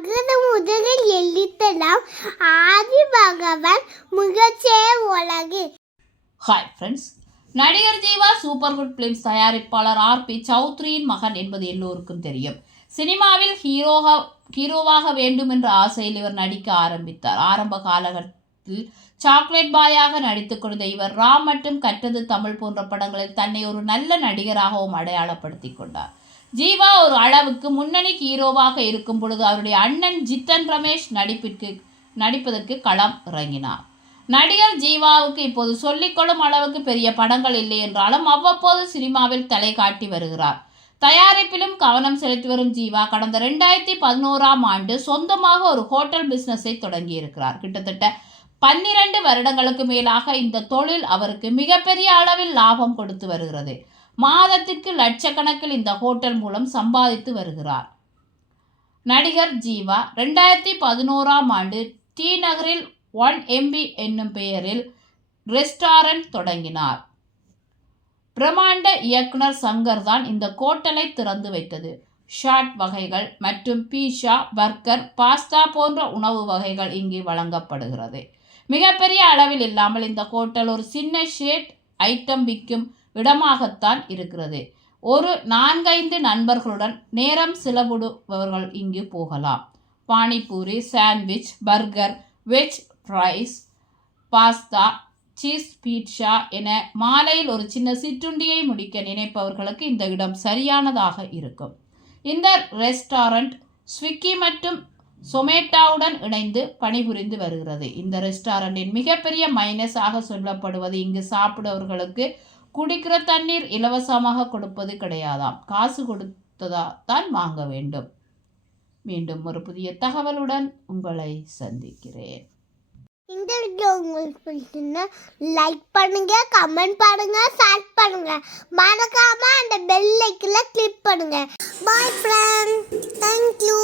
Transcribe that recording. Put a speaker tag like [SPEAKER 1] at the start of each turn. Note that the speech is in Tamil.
[SPEAKER 1] அகர முதலில் எழுத்தலாம் ஆதி பகவான் முகச்சே உலகு.
[SPEAKER 2] ஹாய் ஃப்ரெண்ட்ஸ் நடிகர் ஜீவா சூப்பர் குட் பிலிம்ஸ் தயாரிப்பாளர் ஆர் பி சௌத்ரியின் மகன் என்பது எல்லோருக்கும் தெரியும். சினிமாவில் ஹீரோக ஹீரோவாக வேண்டும் என்ற ஆசையில் இவர் நடிக்க ஆரம்பித்தார். ஆரம்ப காலகட்டத்தில் சாக்லேட் பாயாக நடித்துக் கொடுத்த இவர் ராம் மற்றும் கற்றது தமிழ் போன்ற படங்களில் தன்னை ஒரு நல்ல நடிகராகவும் அடையாளப்படுத்திக் கொண்டார். ஜீவா ஒரு அளவுக்கு முன்னணி ஹீரோவாக இருக்கும் பொழுது அவருடைய அண்ணன் ஜித்தன் ரமேஷ் நடிப்பிற்கு நடிப்பதற்கு களம் இறங்கினார். நடிகர் ஜீவாவுக்கு இப்போது சொல்லிக்கொள்ளும் அளவுக்கு பெரிய படங்கள் இல்லை என்றாலும் அவ்வப்போது சினிமாவில் தலை காட்டி வருகிறார். தயாரிப்பிலும் கவனம் செலுத்தி வரும் ஜீவா கடந்த ரெண்டாயிரத்தி பதினோராம் ஆண்டு சொந்தமாக ஒரு ஹோட்டல் பிஸ்னஸை தொடங்கியிருக்கிறார். கிட்டத்தட்ட பன்னிரண்டு வருடங்களுக்கு மேலாக இந்த தொழில் அவருக்கு மிகப்பெரிய அளவில் லாபம் கொடுத்து வருகிறது. மாதத்திற்கு லட்சக்கணக்கில் இந்த ஹோட்டல் மூலம் சம்பாதித்து வருகிறார். நடிகர் ஜீவா ரெண்டாயிரத்தி பதினோராம் ஆண்டு டி நகரில் ஒன் எம்பி என்னும் பெயரில் ரெஸ்டாரண்ட் தொடங்கினார். பிரமாண்ட இயக்குனர் சங்கர் தான் இந்த கோட்டலை திறந்து வைத்தது. ஷாட் வகைகள் மற்றும் பீஷா பர்கர் பாஸ்தா போன்ற உணவு வகைகள் இங்கு வழங்கப்படுகிறது. மிகப்பெரிய அளவில் இல்லாமல் இந்த ஹோட்டல் ஒரு சின்ன ஷேட் ஐட்டம் விற்கும் இடமாகத்தான் இருக்கிறது. ஒரு நான்கைந்து நண்பர்களுடன் நேரம் செலவிடுபவர்கள் இங்கு போகலாம். Panipuri sandwich burger veg fries pasta cheese pizza என மாலையில் ஒரு சின்ன சிற்றுண்டியை முடிக்க நினைப்பவர்களுக்கு இந்த இடம் சரியானதாக இருக்கும். இந்த ரெஸ்டாரண்ட் ஸ்விக்கி மற்றும் சொமேட்டாவுடன் இணைந்து பணிபுரிந்து வருகிறது. இந்த ரெஸ்டாரண்டின் மிகப்பெரிய மைனஸாக சொல்லப்படுவது இங்கு சாப்பிடுவர்களுக்கு குடிக்கிற தண்ணீர் இலவசமாக கொடுப்பது கிடையாதாம். காசு கொடுத்ததா தான் வாங்க வேண்டும். மீண்டும் ஒரு புதிய தகவலுடன் உங்களை சந்திக்கிறேன்.
[SPEAKER 1] இந்த வீடியோ உங்களுக்கு பிடிச்சிருந்தா லைக் பண்ணுங்க கமெண்ட் பண்ணுங்க ஷேர் பண்ணுங்க. மறக்காம அந்த பெல் ஐக்கில் கிளிக் பண்ணுங்க. பாய் ஃப்ரெண்ட் தேங்க்யூ